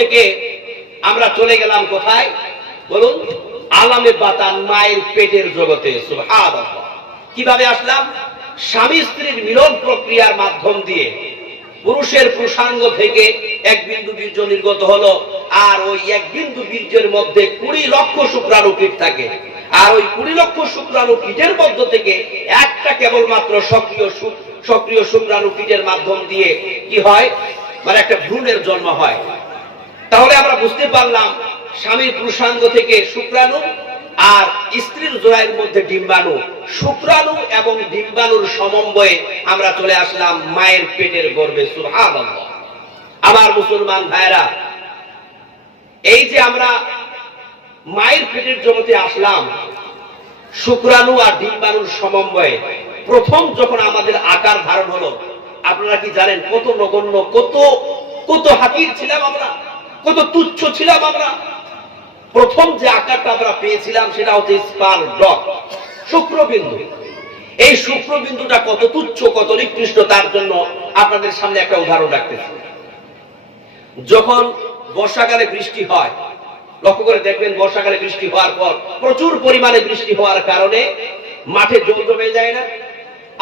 থেকে আমরা চলে গেলাম কোথায়? বলুন, আলামে বাতান মায়ের পেটের জগতে কীভাবে আসলাম? স্বামী স্ত্রীর মিলন প্রক্রিয়ার মাধ্যম দিয়ে। পুরুষের প্রসাঙ্গ থেকে এক বিন্দু বীর্য নির্গত হলো, আর ওই এক বিন্দু বীর্যের মধ্যে কুড়ি লক্ষ শুক্রাণু কীট থাকে। আর ওই কুড়ি লক্ষ শুক্রাণু কীটের মধ্য থেকে একটা কেবলমাত্র সক্রিয় সক্রিয় শুক্রাণু কীটের মাধ্যম দিয়ে কি হয়? মানে একটা ভ্রূণের জন্ম হয়। তাহলে আমরা বুঝতে পারলাম স্বামীর পুরুষাঙ্গ থেকে শুক্রাণু আর স্ত্রীর জোড়াইয়ের মধ্যে ডিম্বাণু। শুক্রাণু এবং ডিম্বাণুর সমন্বয়ে আমরা চলে আসলাম মায়ের পেটের গর্ভে, সুবহানাল্লাহ। আমার মুসলমান ভাইরা এই যে আমরা মায়ের পেটের জগতে আসলাম, শুক্রাণু আর ডিম্বাণুর সমন্বয়ে, প্রথম যখন আমাদের আকার ধারণ হলো, আপনারা কি জানেন কত নগণ্য, কত কত হাতির ছিলাম আমরা? কত তুচ্ছ ছিলাম আমরা। প্রথম যে আকারটা আমরা পেয়েছিলাম সেটা হচ্ছে স্পার ডট, শুক্রবিন্দু। এই শুক্রবিন্দুটা কত তুচ্ছ, কত নিকৃষ্ট, তার জন্য আপনাদের সামনে একটা উদাহরণ রাখতেছি। যখন বর্ষাকালে বৃষ্টি হয়, লক্ষ্য করে দেখবেন বর্ষাকালে বৃষ্টি হওয়ার পর প্রচুর পরিমাণে বৃষ্টি হওয়ার কারণে মাঠে জল জমে যায় না।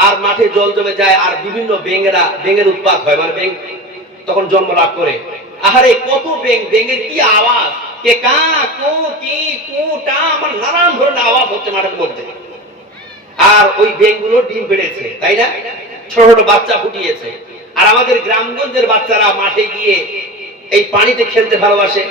আর মাঠে জল জমে যায় আর বিভিন্ন বেঙেরা, বেঙের উৎপাত হয়। মানে বেং তখন জন্ম লাভ করে আহারে কত বেং বেঙের কি আওয়াজ? কে কা, কো, কি, কু, টা, আমার নানান ধরনের আওয়াজ হচ্ছে মাঠের মধ্যে। আর ওই বেংগুলো ডিম পেড়েছে, তাই না? ছোট ছোট বাচ্চা ফুটিয়েছে। আর আমাদের গ্রামগঞ্জের বাচ্চারা মাঠে গিয়ে এই পানিতে খেলতে ভালোবাসে।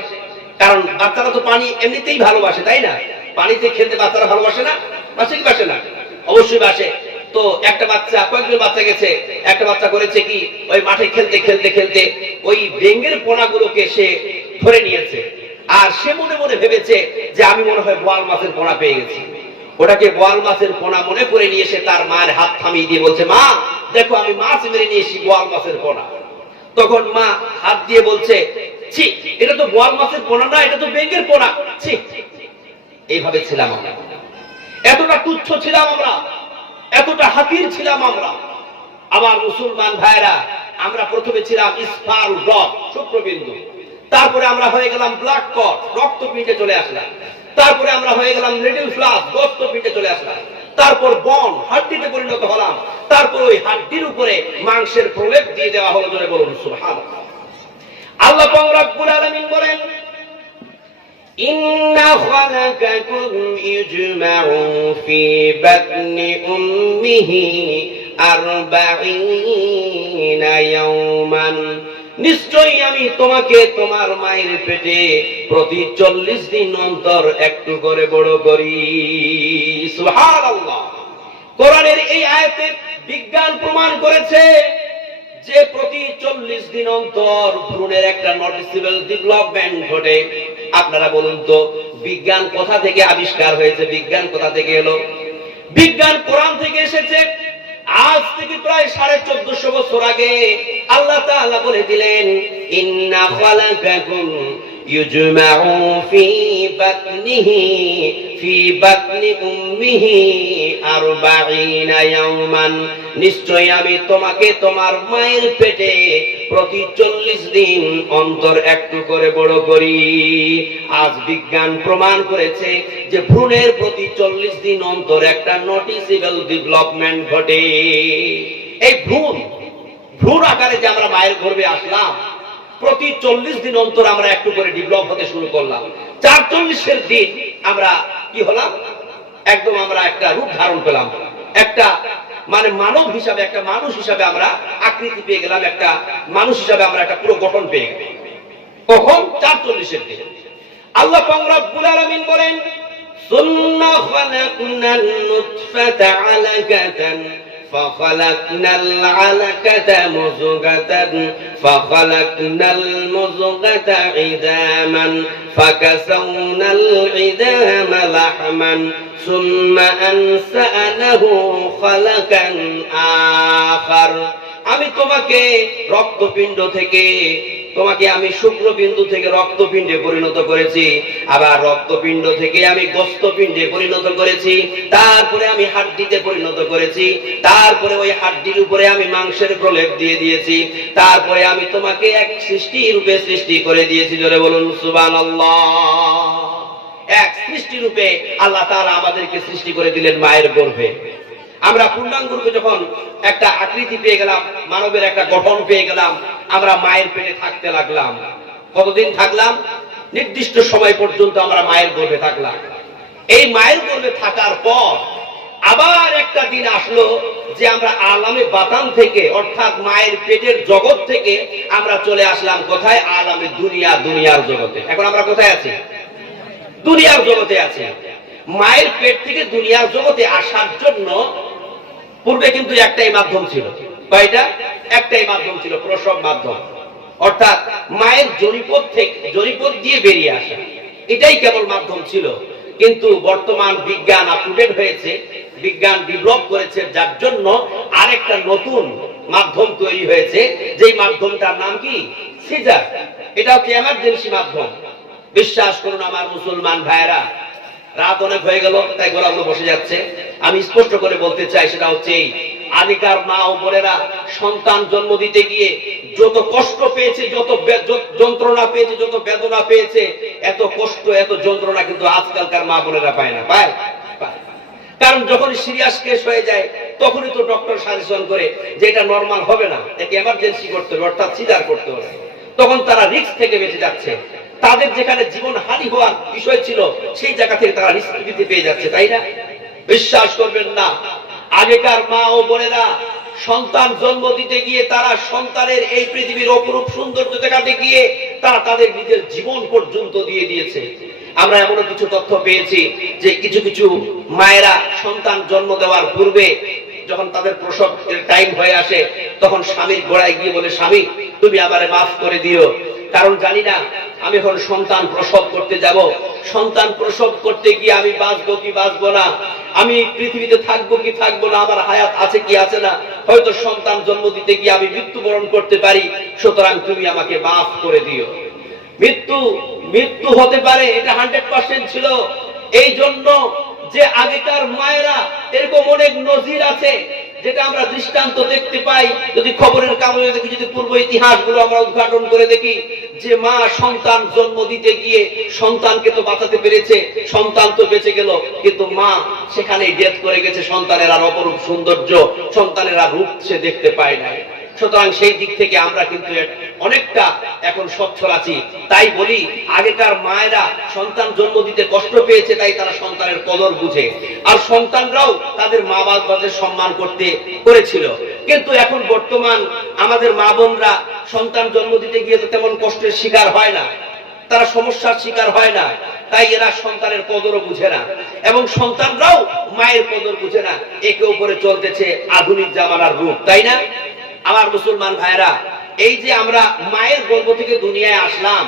কারণ বাচ্চারা তো পানি এমনিতেই ভালোবাসে, তাই না? পানিতে খেলতে বাচ্চারা ভালোবাসে না? বাসে কি বাসে না? অবশ্যই বাসে। তো একটা বাচ্চা, কয়েকজন বাচ্চা গেছে। একটা বাচ্চা করেছে কি, ওই মাঠে খেলতে খেলতে খেলতে ওই বেঙ্গের পোনাগুলোকে সে ধরে নিয়েছে। আর সে মনে মনে ভেবেছে যে আমি মনে হয় বোয়াল মাছের পোনা পেয়ে গেছি। ওটাকে বোয়াল মাছের পোনা মনে করে নিয়ে এসে তার মায়ের হাত থামিয়ে দিয়ে বলছে, মা, দেখো আমি মাছ মেরে নিয়ে এসেছি বোয়াল মাছের পোনা। তখন মা হাত দিয়ে বলছে, ছি, এটা তো বোয়াল মাছের পোনা না, এটা তো বেঙ্গের পোনা। ছি, এইভাবে ছিলাম আমরা। এতটা তুচ্ছ ছিলাম আমরা। এতটা হাতির ছিলাম আমরা। আমার মুসলমান ভাইরা, আমরা প্রথমে ছিলাম ইসফার ডট শুক্রবিন্দু। তারপরে আমরা হয়ে গেলাম ব্লাড কট রক্তপিণ্ডে চলে আসলাম। তারপরে আমরা হয়ে গেলাম লিডল ফ্লাস রক্তপিণ্ডে চলে আসলাম। তারপর বন, হাড্ডিতে পরিণত হলাম। তারপর ওই হাড্ডির উপরে মাংসের প্রলেপ দিয়ে দেওয়া হলো, জোরে বলুন, সুবহানাল্লাহ। আল্লাহ পাক রব্বুল আলামিন বলেন إن خلقكم يجمع في بطن أمه أربعين يوما নিশ্চয়ই আমি তোমাকে তোমার মায়ের পেটে প্রতি চল্লিশ দিন অন্তর একটু করে বড় করি সুবহানাল্লাহ কোরআনের এই আয়াতে বিজ্ঞান প্রমাণ করেছে যে প্রতি চল্লিশ দিন অন্তর ভ্রূণের একটা নটিসেবল ডেভেলপমেন্ট ঘটে আপনারা বলুন তো, বিজ্ঞান কোথা থেকে আবিষ্কার হয়েছে? বিজ্ঞান কোথা থেকে এলো? বিজ্ঞান কোরআন থেকে এসেছে। আজ থেকে প্রায় সাড়ে চোদ্দশো বছর আগে আল্লাহ বলে দিলেন ইউজমাউ ফি বাতনিহি ফি বাতনি উম্মিহি আরবাঈনা ইয়াওমান নিশ্চয় আমি তোমাকে তোমার মায়ের পেটে প্রতি চল্লিশ দিন অন্তর একটু করে বড় করি। আজ বিজ্ঞান প্রমাণ করেছে যে ভ্রূণের প্রতি চল্লিশ দিন অন্তর একটা নোটিসেবল ডেভেলপমেন্ট ঘটে। এই ভ্রূণ ভ্রূণ আকারে যে আমরা মায়ের গর্ভে আসলাম প্রতি চল্লিশ দিন অন্তর আমরা একটু করে ডেভেলপ হতে শুরু করলাম। চার চল্লিশের দিন আমরা কি হলাম? একদম আমরা একটা রূপ ধারণ পেলাম। একটা মানে মানব হিসাবে, একটা মানুষ হিসাবে আমরা আকৃতি পেয়ে গেলাম, একটা মানুষ হিসাবে আমরা একটা পুরো গঠন পেয়ে গেলাম। কখন? চার চল্লিশের দিন। আল্লাহ রব্বুল আলামিন বলেন, সুন্না খালাকনান নুতফাতা আলাকাতান فخلقنا العلقة مزغة فخلقنا المزغة عظاما فكسونا العظام لحما ثم أنسأنه خلقا آخر আমি তোমাকে রক্তপিণ্ড থেকে তোমাকে আমি শুক্রবিন্দু থেকে রক্তপিণ্ডে পরিণত করেছি, আবার রক্তপিণ্ড থেকে আমি গোস্তপিণ্ডে পরিণত করেছি, তারপরে আমি হাড্ডিতে পরিণত করেছি, তারপরে ওই হাড্ডির উপরে আমি মাংসের প্রলেপ দিয়ে দিয়েছি, তারপরে আমি তোমাকে এক সৃষ্টি রূপে সৃষ্টি করে দিয়েছি, জোরে বলুন, সুবহানাল্লাহ। এক সৃষ্টি রূপে আল্লাহ তাআলা আমাদেরকে সৃষ্টি করে দিলেন মায়ের গর্ভে। আমরা পূর্ণাঙ্গরূপে যখন একটা আকৃতি পেয়ে গেলাম, মানবের একটা গঠন পেয়ে গেলাম, আমরা মায়ের পেটে থাকতে লাগলাম। কতদিন থাকলাম? নির্দিষ্ট সময় পর্যন্ত আমরা মায়ের গর্ভে থাকলাম। এই মায়ের গর্ভে থাকার পর আবার একটা দিন আসলো যে আমরা আলামে বাতান থেকে, অর্থাৎ মায়ের পেটের জগৎ থেকে আমরা চলে আসলাম কোথায়? আলামে দুনিয়া, দুনিয়ার জগতে। এখন আমরা কোথায় আছি? দুনিয়ার জগতে আছি। মায়ের পেট থেকে দুনিয়ার জগতে আসার জন্য পূর্বে কিন্তু একটাই মাধ্যম ছিল। কয়টা? একটাই মাধ্যম ছিল প্রসব মাধ্যম। অর্থাৎ মায়ের জরিপদ থেকে জরিপদ দিয়ে বেরিয়ে আসা। এটাই কেবল মাধ্যম ছিল। কিন্তু বর্তমান বিজ্ঞান আপডেট হয়েছে। বিজ্ঞান ডেভেলপ করেছে। যার জন্য আরেকটা নতুন মাধ্যম তৈরি হয়েছে। যেই মাধ্যমটার নাম কি? সিজার। এটা হচ্ছে এমার্জেন্সি মাধ্যম। বিশ্বাস করুন আমার মুসলমান ভাইরা রাত অনেক হয়ে গেল, তাই গোলাগুলো বসে যাচ্ছে। আমি স্পষ্ট করে বলতে চাই, সেটা হচ্ছে এই আগেকার মা ও বোনেরা সন্তান জন্ম দিতে গিয়ে যত কষ্ট পেয়েছে, যত যন্ত্রণা পেয়েছে, যত বেদনা পেয়েছে, এত কষ্ট, এত যন্ত্রণা কিন্তু আজকালকার মা বোনেরা পায় না। পায়। কারণ যখন সিরিয়াস কেস হয়ে যায়, তখনই তো ডক্টর সাজেশন করে যে এটা নর্মাল হবে না একে এমার্জেন্সি করতে হবে, অর্থাৎ সিজার করতে হবে। তখন তারা রিস্ক থেকে বেঁচে যাচ্ছে। তাদের যেখানে জীবন হানি হওয়ার বিষয় ছিল, সেই জায়গা থেকে তারা নিষ্কৃতি পেয়ে যাচ্ছে, তাই না? বিশ্বাস করবেন না। আগেকার মা ও বোনেরা সন্তান জন্ম দিতে গিয়ে তারা সন্তানের এই পৃথিবীর অপরূপ সৌন্দর্য দেখাতে গিয়ে তারা তাদের নিজের জীবন পর্যন্ত দিয়ে দিয়েছে। আমরা এমন কিছু তথ্য পেয়েছি যে কিছু কিছু মায়েরা সন্তান জন্ম দেওয়ার পূর্বে যখন তাদের প্রসব টাইম হয়ে আসে, তখন স্বামীর গোড়ায় গিয়ে বলে, স্বামী, তুমি আমারে মাফ করে দিও। কারণ জানি না, আমি এখন সন্তান প্রসব করতে যাব। সন্তান প্রসব করতে গিয়ে আমি বাঁচবো কি বাঁচবো না। আমি পৃথিবীতে থাকব কি থাকব না, আমার হায়াত আছে কি আছে না, হয়তো সন্তান জন্ম দিতে গিয়ে আমি মৃত্যুবরণ করতে পারি, সুতরাং তুমি আমাকে মাফ করে দিও। মৃত্যু মৃত্যু হতে পারে, এটা হান্ড্রেড পার্সেন্ট ছিল। এই জন্য যে আগেকার মায়েরা এরকম অনেক নজির আছে যেটা আমরা দৃষ্টান্ত দেখতে পাই, যদি খবরের কাগজে দেখি, যদি পূর্ব ইতিহাসগুলো আমরা উদ্ঘাটন করে দেখি, যে মা সন্তান জন্ম দিতে গিয়ে সন্তানকে তো বাঁচাতে পেরেছে, সন্তান তো বেঁচে গেল, কিন্তু মা সেখানে ডেথ করে গেছে সন্তানের আর অপরূপ সৌন্দর্য, সন্তানের আর রূপ সে দেখতে পায় নাই। সুতরাং সেই দিক থেকে আমরা কিন্তু অনেকটা এখন সচ্ছল আছি। তাই বলি, আগেকার মায়েরা সন্তান জন্ম দিতে কষ্ট পেয়েছে, তাই তারা সন্তানের কদর বুঝে। আর সন্তানরাও তাদের মা বাবাদের সম্মান করতে করেছিল। কিন্তু এখন বর্তমান আমাদের মা বোনরা সন্তান জন্ম দিতে গিয়ে তো তেমন কষ্টের শিকার হয় না। তারা সমস্যার শিকার হয় না। তাই এরা সন্তানের কদরও বুঝে না। এবং সন্তানরাও মায়ের কদর বুঝে না। একে উপরে চলতেছে আধুনিক জামানার রূপ, তাই না? আমার মুসলমান ভাইরা এই যে আমরা মায়ের গর্ভ থেকে দুনিয়ায় আসলাম,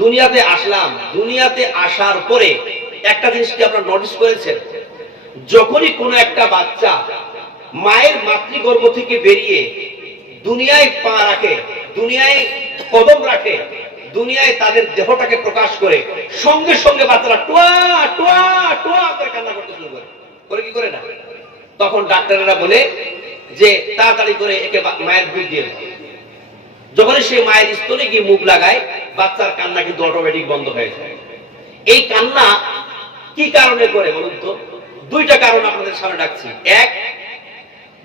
দুনিয়াতে আসলাম, দুনিয়াতে আসার পরে একটা জিনিস কি আপনারা নোটিস করেছেন? যখনই কোনো একটা বাচ্চা মায়ের মাতৃগর্ভ থেকে বেরিয়ে দুনিয়ায় পা রাখে, দুনিয়ায় কদম রাখে, দুনিয়ায় তাদের দেহটাকে প্রকাশ করে, সঙ্গে সঙ্গে বাচ্চারা টোয়া টোয়া টোয়া করে কান্না করতে শুরু করে। করে কি করে না? তখন ডাক্তারেরা বলে যে তাড়াতাড়ি করে একে মায়ের দুধ দিয়ে দাও। যখনই সে মায়ের স্তনে গিয়ে মুখ লাগায়, বাচ্চার কান্না কিন্তু অটোমেটিক বন্ধ হয়ে যায়। এই কান্না কি কারণে করে বলুন তো? দুইটা কারণ আপনাদের সামনে ডাকছি। এক,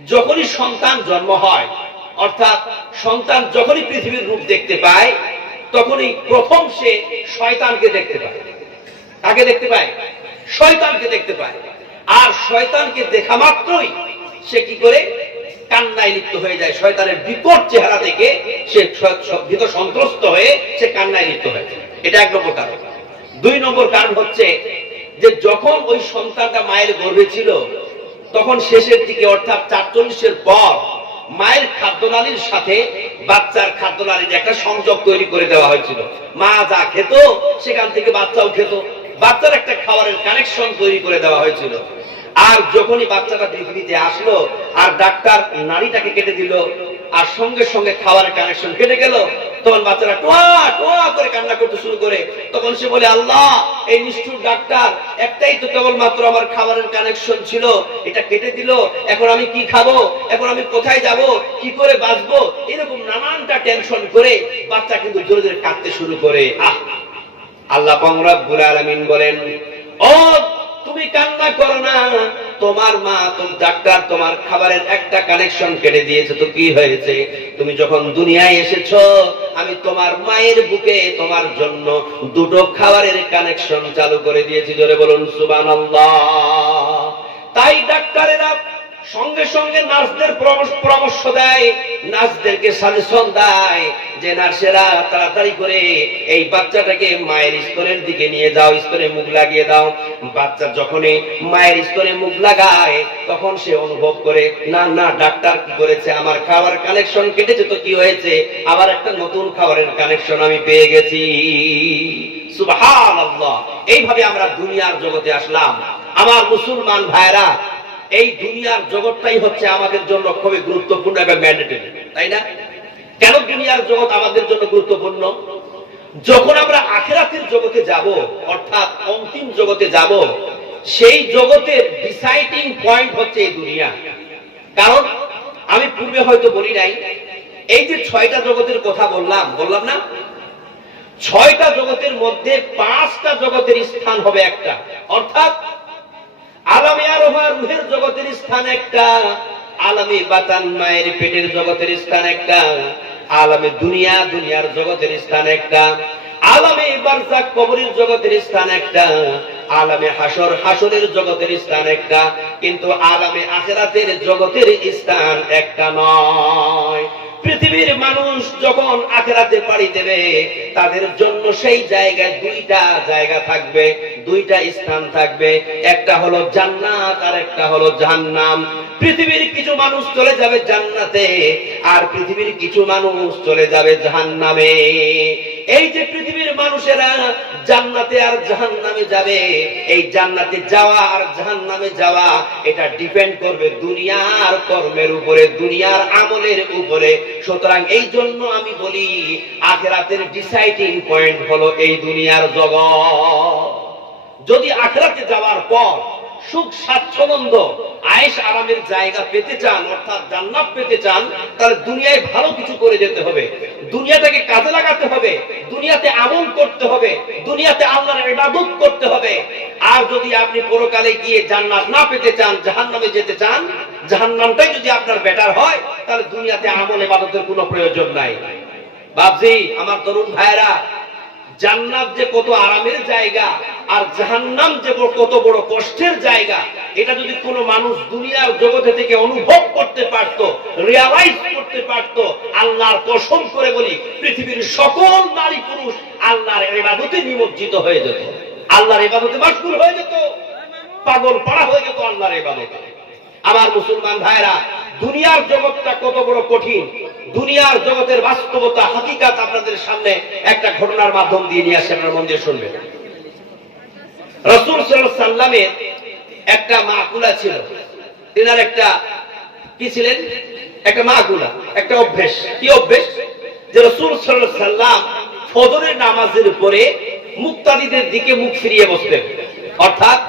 যখনই সন্তান জন্ম হয়, অর্থাৎ সন্তান যখনই পৃথিবীর রূপ দেখতে পায়, তখনই প্রথম সে শয়তানকে দেখতে পায়। কাকে দেখতে পায়? শয়তানকে দেখতে পায়। আর শয়তানকে দেখা মাত্রই সে কি করে? কান্নায় লিপ্ত হয়ে যায়, শয়তানের বিকট চেহারা দেখে সে ভীত সন্ত্রস্ত হয়ে সে কান্নায় লিপ্ত হয়ে এটা এক নম্বর কারণ। দুই নম্বর কারণ হচ্ছে যে যখন ওই সন্তানটা মায়ের গর্ভে ছিল, তখন শেষের দিকে অর্থাৎ চারচল্লিশের পর মায়ের খাদ্যনালীর সাথে বাচ্চার খাদ্যনালীর একটা সংযোগ তৈরি করে দেওয়া হয়েছিল। মা যা খেত, সেখান থেকে বাচ্চাও খেত। বাচ্চার একটা খাবারের কানেকশন তৈরি করে দেওয়া হয়েছিল। আর যখনই বাচ্চাটা পৃথিবীতে আসলো, আর ডাক্তার নারীটাকে কেটে দিল, আর সঙ্গে সঙ্গে খাবারের কানেকশন কেটে গেল, তখন বাচ্চারা টোয়া টোয়া করে কান্না করতে শুরু করে। তখন সে বলে, আল্লাহ, এই নিষ্ঠুর ডাক্তার, একটাই তো কেবলমাত্র আমার খাবারের কানেকশন ছিল, এটা কেটে দিল, এখন আমি কি খাব, এখন আমি কোথায় যাব, কি করে বাঁচবো? এরকম নানানটা টেনশন করে বাচ্চা কিন্তু জোরে জোরে কাঁদতে শুরু করে। আহ! আল্লাহ পাংরাব্বুল আলামিন বলেন তুমি কান্না করো না। তোমার মা, তোর ডাক্তার তোমার খাবারের একটা কানেকশন কেটে দিয়েছে। তো কি হয়েছে? তুমি যখন দুনিয়ায় এসেছ, আমি তোমার মায়ের বুকে তোমার জন্য দুটো খাবারের কানেকশন চালু করে দিয়েছি। জোরে বলুন সুবান তাই ডাক্তারেরা সঙ্গে সঙ্গে নার্সদের পরামর্শ- দেয়। নার্সদেরকে সাজেশন দেয় যে, নার্সেরা, তাড়াতাড়ি করে এই বাচ্চাটাকে মায়ের স্তনের দিকে নিয়ে যাও স্তনে মুখ লাগিয়ে দাও। বাচ্চা যখনই মায়ের স্তনে মুখ লাগায়, তখন সে অনুভব করে, না না, ডাক্তার কি করেছে? আমার খাবার কানেকশন কেটেছে তো কি হয়েছে? আবার একটা নতুন খাবারের কানেকশন আমি পেয়ে গেছি। সুবহানাল্লাহ। এইভাবে আমরা দুনিয়ার জগতে আসলাম। আমার মুসলমান ভাইরা এই দুনিয়ার জগৎটাই হচ্ছে আমাদের জন্য খুবই গুরুত্বপূর্ণ এবং ম্যান্ডেটরি তাই না? কেন দুনিয়ার জগৎ আমাদের জন্য গুরুত্বপূর্ণ? যখন আমরা আখেরাতের জগতে যাব, অর্থাৎ অন্তিম জগতে যাব, সেই জগতের ডিসাইডিং পয়েন্ট হচ্ছে এই দুনিয়া। কারণ, আমি পূর্বে হয়তো বলি নাই, এই যে ছয়টা জগতের কথা বললাম বললাম না? ছয়টা জগতের মধ্যে পাঁচটা জগতের স্থান হবে একটা। অর্থাৎ আলামে আরোহা রুহের জগতের স্থান একটা, আলামে বাতান মায়ের পেটের জগতের স্থান একটা, আলামে দুনিয়া দুনিয়ার জগতের স্থান একটা, আলামে বারজাক কবরের জগতের স্থান একটা, আলামে হাসর হাসরের জগতের স্থান একটা, কিন্তু আলামে আখেরাতের জগতের স্থান একটা নয়। পৃথিবীর মানুষ যখন আখেরাতে পাড়ি দেবে, তাদের জন্য সেই জায়গায় দুইটা জায়গা থাকবে, দুইটা স্থান থাকবে। একটা হলো জান্নাত, আর একটা হলো জাহান্নাম। পৃথিবীর কিছু মানুষ চলে যাবে জান্নাতে, আর পৃথিবীর কিছু মানুষ চলে যাবে জাহান্নামে। এই যে পৃথিবীর মানুষেরা জান্নাতে আর জাহান্নামে যাবে, এই জান্নাতে যাওয়া আর জাহান্নামে যাওয়া, এটা ডিপেন্ড করবে দুনিয়ার কর্মের উপরে, দুনিয়ার আমলের উপরে। সুতরাং এই জন্য আমি বলি, আখেরাতের ডিসাইডিং পয়েন্ট হলো এই দুনিয়ার জগৎ। যদি আখেরাতে যাওয়ার পর সুখ, স্বাচ্ছন্দ্য, আয়েশ আরামের জায়গা পেতে চান, অর্থাৎ জান্নাত পেতে চান, তাহলে দুনিয়ায় ভালো কিছু করে যেতে হবে। দুনিয়াটাকে কাজে লাগাতে হবে, দুনিয়াতে আমল করতে হবে, দুনিয়াতে আল্লাহর ইবাদত করতে হবে। আর যদি আপনি পরকালে গিয়ে জান্নাত না পেতে চান, জাহান্নামে যেতে চান, জাহান্নামটাই যদি আপনার বেটার হয়, তাহলে দুনিয়াতে আমল ইবাদতের কোনো প্রয়োজন নাই। বাবজি আমার তরুণ ভাইরা জান্নাত যে কত আরামের জায়গা আর জাহান্নাম যে কত বড় কষ্টের জায়গা, এটা যদি কোনো মানুষ দুনিয়ার জগতে থেকে অনুভব করতে পারত রিয়ালাইজ করতে পারত, আল্লাহর কসম করে বলি, পৃথিবীর সকল নারী পুরুষ আল্লাহর এবাদতে নিমজ্জিত হয়ে যেত। আল্লাহর ইবাদতে মাশগুল হয়ে যেত। পাগল পাড়া হয়ে যেত আল্লাহর ইবাদতে। আমার মুসলমান ভাইরা দুনিয়ার জগৎটা কত বড় কঠিন দুনিয়ার জগতের বাস্তবতা, হাকিকাত আপনাদের সামনে একটা ঘটনার মাধ্যম দিয়ে নিয়ে আসে, আপনার মন দিয়ে শুনবেন। রসুল সাল্লামের একটা মাকুলা ছিল। তিনার একটা কি ছিলেন? একটা মাকুলা একটা অভ্যেস। কি অভ্যেস? যে রসুল সাল্লাম ফজরের নামাজের পরে মুক্তাদিদের দিকে মুখ ফিরিয়ে বসতেন। অর্থাৎ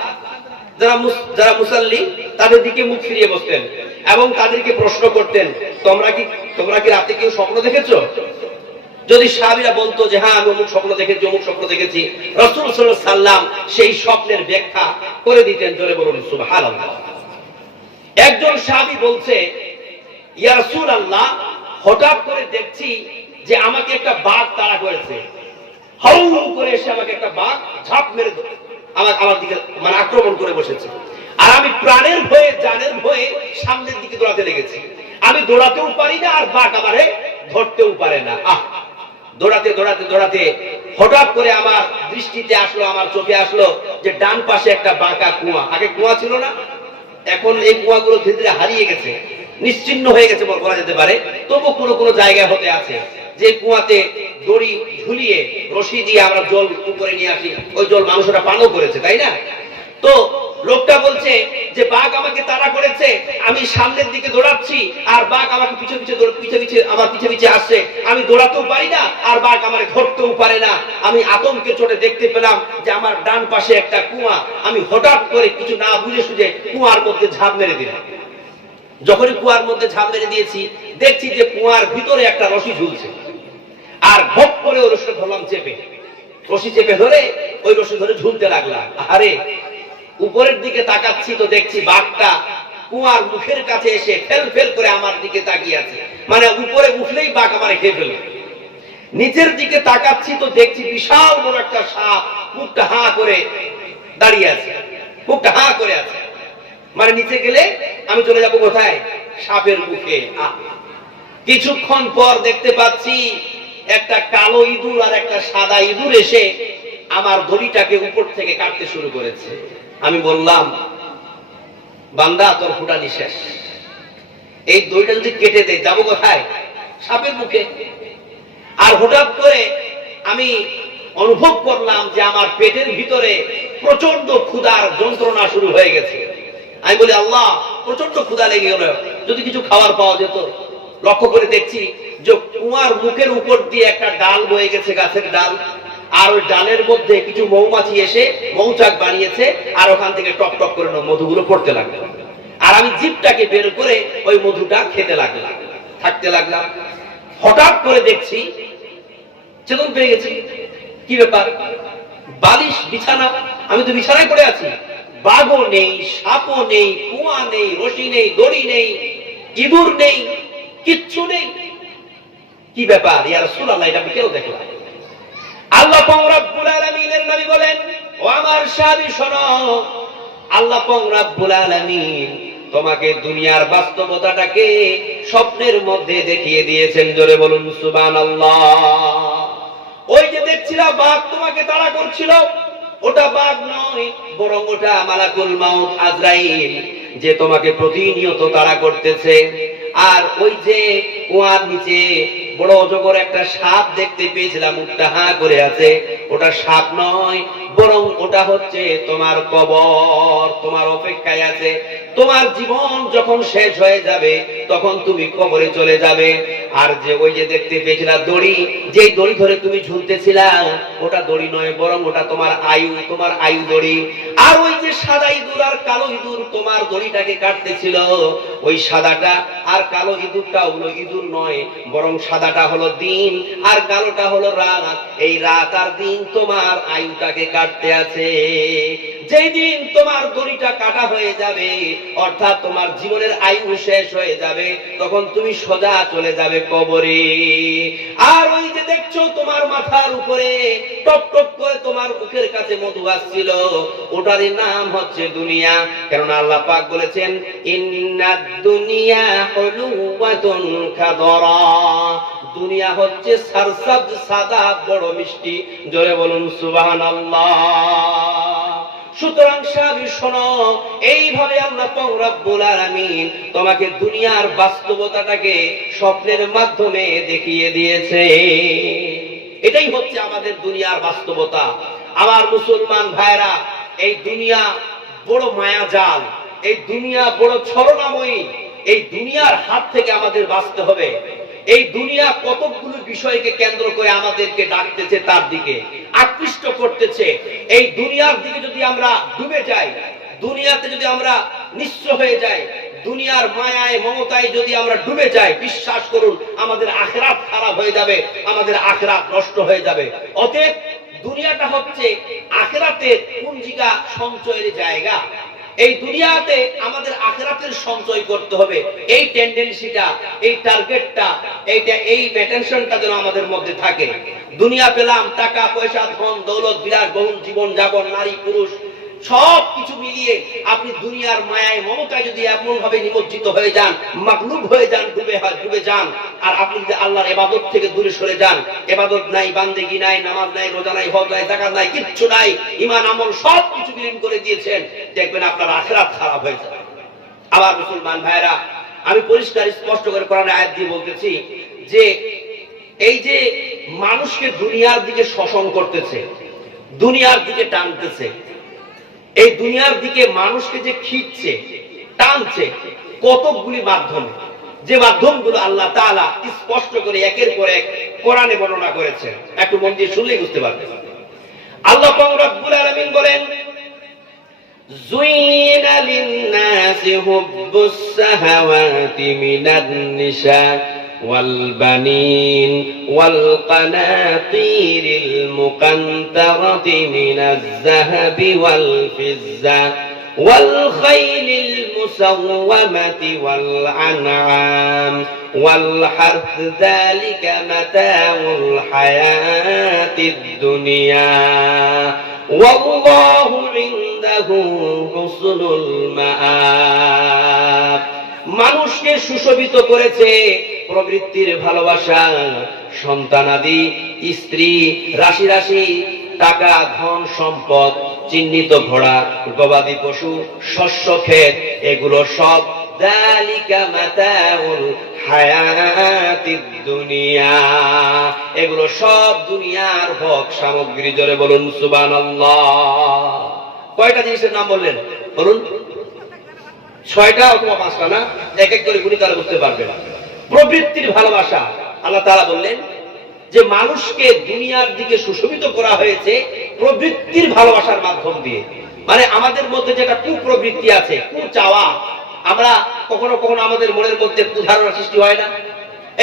যারা যারা মুসাল্লি, তাদের দিকে মুখ ফিরিয়ে বসতেন এবং তাদেরকে প্রশ্ন করতেন, তোমরা কি তোমরা কি রাতে কেউ স্বপ্ন দেখেছ? যদি সাহাবীরা বলতো যে হ্যাঁ আমি অমুক স্বপ্ন দেখেছি, অমুক স্বপ্ন দেখেছি, রসুল সাল্লাম সেই স্বপ্নের ব্যাখ্যা করে দিতেন, জোরে বলুন, সুবহানাল্লাহ। একজন সাহাবী বলছে, ইয়া রাসূলুল্লাহ, হঠাৎ করে দেখছি যে আমাকে একটা বাঘ তাড়া করেছে। হাউ করে এসে আমাকে একটা বাঘ ঝাঁপ মেরে আমার আমার দিকে মানে আক্রমণ করে বসেছে। আর আমি প্রাণের ভয়ে, জানের ভয়ে সামনের দিকে দৌড়াতে লেগেছি। আমি দৌড়াতেও পারি না, আর আমারে ধরতেও পারে না। আহ! দৌড়াতে দৌড়াতে দৌড়াতে হঠাৎ করে আমার দৃষ্টিতে আসলো, আমার চোখে আসলো যে ডান পাশে একটা বাঁকা কুয়া। আগে কুয়া ছিল না, এখন এই কুয়াগুলো ধীরে ধীরে হারিয়ে গেছে, নিশ্চিন্ন হয়ে গেছে বলা যেতে পারে। তবু কোনো কোনো জায়গায় হতে আছে। যে কুয়াতে দড়ি ঝুলিয়ে রশি দিয়ে আমরা জল উপরে নিয়ে আসি, ওই জল মানুষরা পানও করেছে, তাই না? তো লোকটা বলছে যে, বাঘ আমাকে তাড়া করেছে, আমি সামনের দিকে দৌড়াচ্ছি, আর বাঘ আমাকে পিছু পিছু পিছে পিছে, আমার পিছে পিছে আসছে। আমি দৌড়াতেও পারি না, আর বাঘ আমার ধরতেও পারে না। আমি আতঙ্কে চোটে দেখতে পেলাম যে, আমার ডান পাশে একটা কুয়া। আমি হঠাৎ করে কিছু না বুঝে সুঝে কুয়ার মধ্যে ঝাঁপ মেরে দিলাম। যখনই কুয়ার মধ্যে ঝাঁপ মেরে দিয়েছি, দেখছি যে কুয়ার ভিতরে একটা রশি ঝুলছে। আর ভোগ করে ওই রশিটা ধরলাম চেপে। রশি চেপে ধরে ওই রশি ধরে ঝুলতে লাগলাম। আরে উপরের দিকে তাকাচ্ছি তো দেখছি বাঘটা কুয়ার মুখের কাছে এসে ফেল ফেল করে আমার দিকে তাকিয়ে আছে। মানে উপরে উঠলেই বাঘ আমার খেয়ে ফেলবে। নিচের দিকে তাকাচ্ছি তো দেখছি বিশাল বড় একটা সাপ মুখটা হা করে দাঁড়িয়ে আছে। মুখটা হা করে আছে। মানে নিচে গেলে আমি চলে যাব কোথায়? সাপের মুখে। কিছুক্ষণ পর দেখতে পাচ্ছি একটা কালো ইঁদুর আর একটা সাদা ইঁদুর এসে আমার দড়িটাকে উপর থেকে কাটতে শুরু করেছে। আমি বললাম, বান্দা, তোর ফুটানি শেষ। এই দড়িটা যদি কেটে দেয় যাব কোথায়? সাপের মুখে। আর হঠাৎ করে আমি অনুভব করলাম যে আমার পেটের ভিতরে প্রচণ্ড ক্ষুধার যন্ত্রণা শুরু হয়ে গেছে। আমি বলি, আল্লাহ প্রচণ্ড ক্ষুধা লেগে গেল। যদি কিছু খাবার পাওয়া যেত লক্ষ্য করে দেখছি যে কুয়ার মুখের উপর দিয়ে একটা ডাল বয়ে গেছে গাছের ডাল। আর ওই ডালের মধ্যে কিছু মৌমাছি এসে মৌচাক বানিয়েছে আর ওখান থেকে টক টক করে মধুগুলো পড়তে লাগল। আর আমি জিপটাকে বের করে ওই মধুটা খেতে লাগলাম, থাকতে লাগলাম। হঠাৎ করে দেখছি, চেতন পেয়ে গেছি। কি ব্যাপার? বালিশ, বিছানা? আমি তো বিছানায় পড়ে আছি। বাঘও নেই, সাপও নেই, কুয়া নেই, রশি নেই, দড়ি নেই, ইঁদুর নেই। কিচ্ছু নেই। কি ব্যাপার? ইয়ার সুলাল্লাহ এটা আমি কেন দেখলাম? আল্লাহ পাক রব্বুল আলামিনের বলেন, ও আমার সাহাবী শোনো। আল্লাহ পাক রব্বুল আলামিন তোমাকে দুনিয়ার বাস্তবতাটাকে স্বপ্নের মধ্যে দেখিয়ে দিয়েছেন। জোরে বলুন, সুবহানাল্লাহ। ওই যে দেখছিলা, বাঘ তোমাকে তাড়া করছিল। ওটা বাঘ নয়, বরং ওটা মালাকুল মাউত আজরাইল, যে তোমাকে প্রতিনিয়ত তাড়া করতেছে। আর ওই যে কুয়ার নিচে বড় অজগর একটা সাপ দেখতে পেয়েছিলাম মুখটা হা করে আছে। ওটা সাপ নয় বরং ওটা হচ্ছে তোমার কবর, তোমার অপেক্ষায় আছে। তোমার জীবন যখন শেষ হয়ে যাবে, তখন তুমি কবরে চলে যাবে। আর যে ওই যে দেখতে পেয়েছিলা দড়ি যে দড়ি ধরে তুমি ঝুলতেছিলা, ওটা দড়ি নয়, বরং ওটা তোমার আয়ু তোমার আয়ু দড়ি। আর ওই যে সাদা ইঁদুর আর কালো ইঁদুর তোমার দড়িটাকে কাটতেছিল, ওই সাদাটা আর কালো ইঁদুরটা হলো ইঁদুর নয়, বরং সাদাটা হলো দিন, আর কালোটা হলো রাত। এই রাত আর দিন তোমার আয়ুটাকে কাটতে আছে। যেই দিন তোমার দড়িটা কাটা হয়ে যাবে, অর্থাৎ তোমার জীবনের আয়ু শেষ হয়ে যাবে, তখন তুমি সোজা চলে যাবে কবরে। আর ওই যে দেখছ তোমার মাথার উপরে, টপ টপ করে তোমার মুখের কাছে মধু আসছিল, ওটারই নাম হচ্ছে দুনিয়া। কেননা আল্লাহ পাক বলেছেন, ইন্নাদ দুনিয়া হলুওয়াতুন খাদরা। দুনিয়া হচ্ছে সারসাব সাদা, বড় মিষ্টি। জোরে বলুন, সুবহানাল্লাহ। সুতরাং শোনো, এইভাবে তোমাকে দুনিয়ার বাস্তবতাটাকে স্বপ্নের মাধ্যমে দেখিয়ে দিয়েছে। এটাই হচ্ছে আমাদের দুনিয়ার বাস্তবতা। আমার মুসলমান ভাইরা এই দুনিয়া বড় মায়াজাল, এই দুনিয়া বড় ছলনাময়ী, এই দুনিয়ার হাত থেকে আমাদের বাঁচতে হবে। এই দুনিয়া কতগুলো বিষয়কে কেন্দ্র করে আমাদেরকে ডাকতেছে তার দিকে, আকৃষ্ট করতেছে। এই দুনিয়ার দিকে যদি আমরা ডুবে যাই, দুনিয়াতে যদি আমরা নিঃস্ব হয়ে যাই, দুনিয়ার মায়ায়, মমতায় যদি আমরা ডুবে যাই, বিশ্বাস করুন, আমাদের আখরাত খারাপ হয়ে যাবে, আমাদের আখরাত নষ্ট হয়ে যাবে। অতএব দুনিয়াটা হচ্ছে আখরাতের পুঞ্জিকা সঞ্চয়ের জায়গা। এই দুনিয়াতে আমাদের আখেরাতের সঞ্চয় করতে হবে। এই টেন্ডেন্সিটা এই টার্গেটটা এইটা, এই টেনশনটা যেন আমাদের মধ্যে থাকে। দুনিয়া পেলাম, টাকা, পয়সা, ধন, দৌলত বিরাট বহুল জীবন যাপন নারী, পুরুষ সব কিছু মিলিয়ে আপনি দুনিয়ার মায়ায় মমতায় যদি এমন ভাবে নিমজ্জিত হয়ে যান, মাগলুব হয়ে যান, ডুবে ডুবে যান, আর আপনি যদি আল্লাহর এবাদত থেকে দূরে সরে যান, এবাদত নাই, বান্দেগি নাই, নামাজ নাই, রোজা নাই, হজ নাই জাকাত নাই, কিচ্ছু নাই ইমান আমল সব কিছু বিলীন করে দিয়েছেন, দেখবেন আপনার আখরাত খারাপ হয়ে যাবে। আবার মুসলমান ভাইরা আমি পরিষ্কার, স্পষ্ট করে কোরআনে আয়াত দিয়ে বলতেছি যে, এই যে মানুষকে দুনিয়ার দিকে শোষণ করতেছে, দুনিয়ার দিকে টানতেছে এই দুনিয়ার দিকে মানুষকে যে খিচ্ছে টানছে কতকগুলি মাধ্যমে যে মাধ্যমগুলো আল্লাহ তাআলা স্পষ্ট করে একের পর এক কোরআনে বর্ণনা করেছেন একটু মন দিয়ে শুনলেই বুঝতে পারবেন আল্লাহ পাক রব্বুল আলামিন বলেন زين للناس حب الشهوات من النساء والبنين والقناطير المقنطرة من الذهب والفضة والخيل المسومة والأنعام والحرث ذلك متاع الحياة الدنيا والله عنده حسن المآب মানুষকে সুশোভিত করেছে প্রবৃত্তির ভালোবাসা। সন্তানাদি, স্ত্রী, রাশি রাশি, টাকা, ধন, সম্পদ, চিহ্নিত ঘোড়া, গবাদি পশু, শস্য, ক্ষেত, এগুলো সব এগুলো সব দুনিয়ার ভোগ সামগ্রী, জোরে বলুন সুবহানাল্লাহ। কয়টা জিনিসের নাম বললেন? বলুন। ছয়টা অথবা পাঁচটা না, এক এক করে গুলি তারা বুঝতে পারবেন প্রবৃত্তির ভালোবাসা, আল্লাহ তাআলা বললেন, যে মানুষকে দুনিয়ার দিকে সুশোভিত করা হয়েছে প্রবৃত্তির ভালোবাসার মাধ্যম দিয়ে। মানে আমাদের মধ্যে যেটা কুপ্রবৃত্তি আছে কু চাওয়া আমরা কখনো কখনো আমাদের মনের মধ্যে কুধারণা সৃষ্টি হয় না।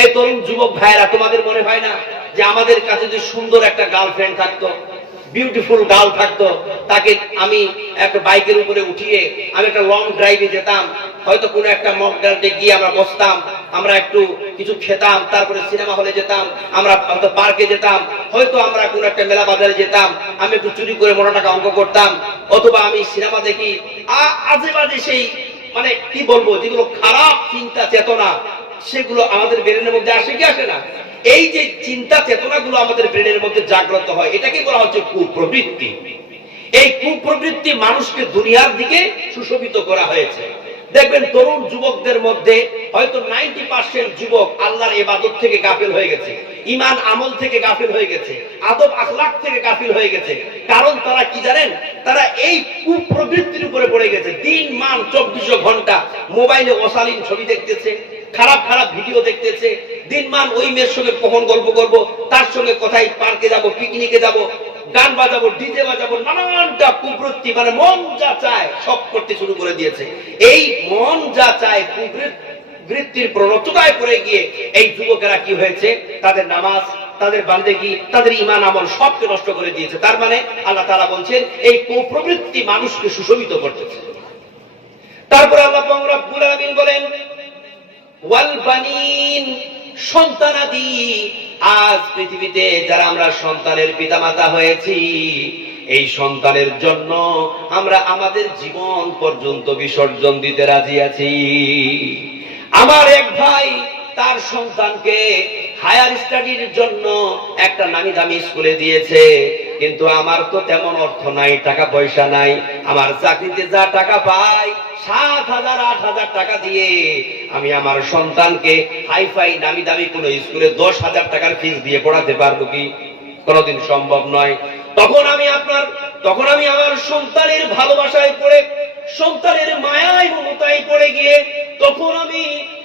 এই তরুণ যুবক ভাইয়েরা, তোমাদের মনে হয় না যে আমাদের কাছে যে সুন্দর একটা গার্লফ্রেন্ড থাকতো? বিউটিফুল গার্ল থাকতো, তাকে আমি একটা বাইকের উপরে উঠিয়ে আমি একটা লং ড্রাইভে যেতাম। হয়তো কোনো একটা মকডালতে গিয়ে আমরা বসতাম, আমরা একটু কিছু খেতাম, তারপরে সিনেমা হলে যেতাম, আমরা হয়তো পার্কে যেতাম, হয়তো আমরা কোনো একটা মেলা বাজারে যেতাম, আমি একটু চুরি করে মোটা টাকা অঙ্ক করতাম, অথবা আমি সিনেমা দেখি আজে বাজে সেই মানে কি বলব, যেগুলো খারাপ চিন্তা, চেতনা, সেগুলো আমাদের ব্রেনের মধ্যে আসে কি আসে না? এই যে চিন্তা চেতনাগুলো আমাদের ব্রেনের মধ্যে জাগ্রত হয় এটাকে বলা হচ্ছে কুপ্রবৃত্তি। এই কুপ্রবৃত্তি মানুষকে দুনিয়ার দিকে সুশোভিত করা হয়েছে। দেখবেন তরুণ যুবকদের মধ্যে হয়তো নাইনটি পার্সেন্ট যুবক আল্লাহর এবাদত থেকে গাফিল হয়ে গেছে ইমান আমল থেকে গাফিল হয়ে গেছে, আদব আখলাক থেকে গাফিল হয়ে গেছে। কারণ তারা কি জানেন? তারা এই কুপ্রবৃত্তির উপরে পড়ে গেছে। দিন, মান চব্বিশ ঘণ্টা মোবাইলে অশালীন ছবি দেখতেছে খারাপ খারাপ ভিডিও দেখতেছে। দিনমান ওই মেয়ের সঙ্গে কখন গল্প করব, তার সঙ্গে কোথায় পার্কে যাব, পিকনিকে যাব, গান বাজাবো, ডিজে বাজাবো, নানানটা কুবৃত্তি মানে মন যা চায় সব করতে শুরু করে দিয়েছে। এই মন যা চায় কুবৃত্তি বৃত্তির প্রণোচনায় পড়ে গিয়ে এই যুবকেরা কি হয়েছে? তাদের নামাজ, তাদের বান্দেগি, তাদের ইমান আমল সবকে নষ্ট করে দিয়েছে। তার মানে আল্লাহ তারা বলছেন, এই কুপ্রবৃত্তি মানুষকে সুশোভিত করতেছে। তারপর আল্লাহ বলেন সন্তানাদি। আজ পৃথিবীতে যারা আমরা সন্তানের পিতামাতা হয়েছি, এই সন্তানের জন্য আমরা আমাদের জীবন পর্যন্ত বিসর্জন দিতে রাজি আছি। আমার এক ভাই, তার সন্তানকে হায়ার স্টাডির জন্য একটা নামি দামি স্কুলে দিয়েছে। কিন্তু আমার তো তেমন অর্থ নাই, টাকা পয়সা নাই। আমার চাকরিতে যা টাকা পাই, সাত হাজার, আট হাজার টাকা দিয়ে আমি আমার সন্তানকে হাইফাই নামি দামি কোনো স্কুলে দশ হাজার টাকার ফিস দিয়ে পড়াতে পারব কি? কোনোদিন সম্ভব নয়। তখন আমি আপনার, তখন আমি আমার সন্তানের ভালোবাসায় পড়ে, সন্তানের মায়ায় মমতায় পড়ে গিয়ে তখন আমি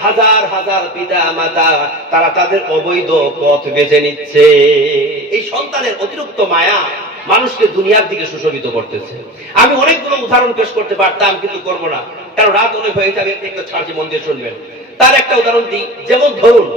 হাজার হাজার পিতা মাতা, তারা তাদের অবৈধ পথ বেছে নিচ্ছে। এই সন্তানের অতিরিক্ত মায়া মানুষকে দুনিয়ার দিকে সুশোভিত করতেছে। আমি অনেকগুলো উদাহরণ পেশ করতে পারতাম, কিন্তু করব না। কারণ রাত অনেক হয়ে যাবে, একটু ছাড়ছি মন দিয়ে শুনবেন। তার একটা উদাহরণ দিই। যেমন ধরুন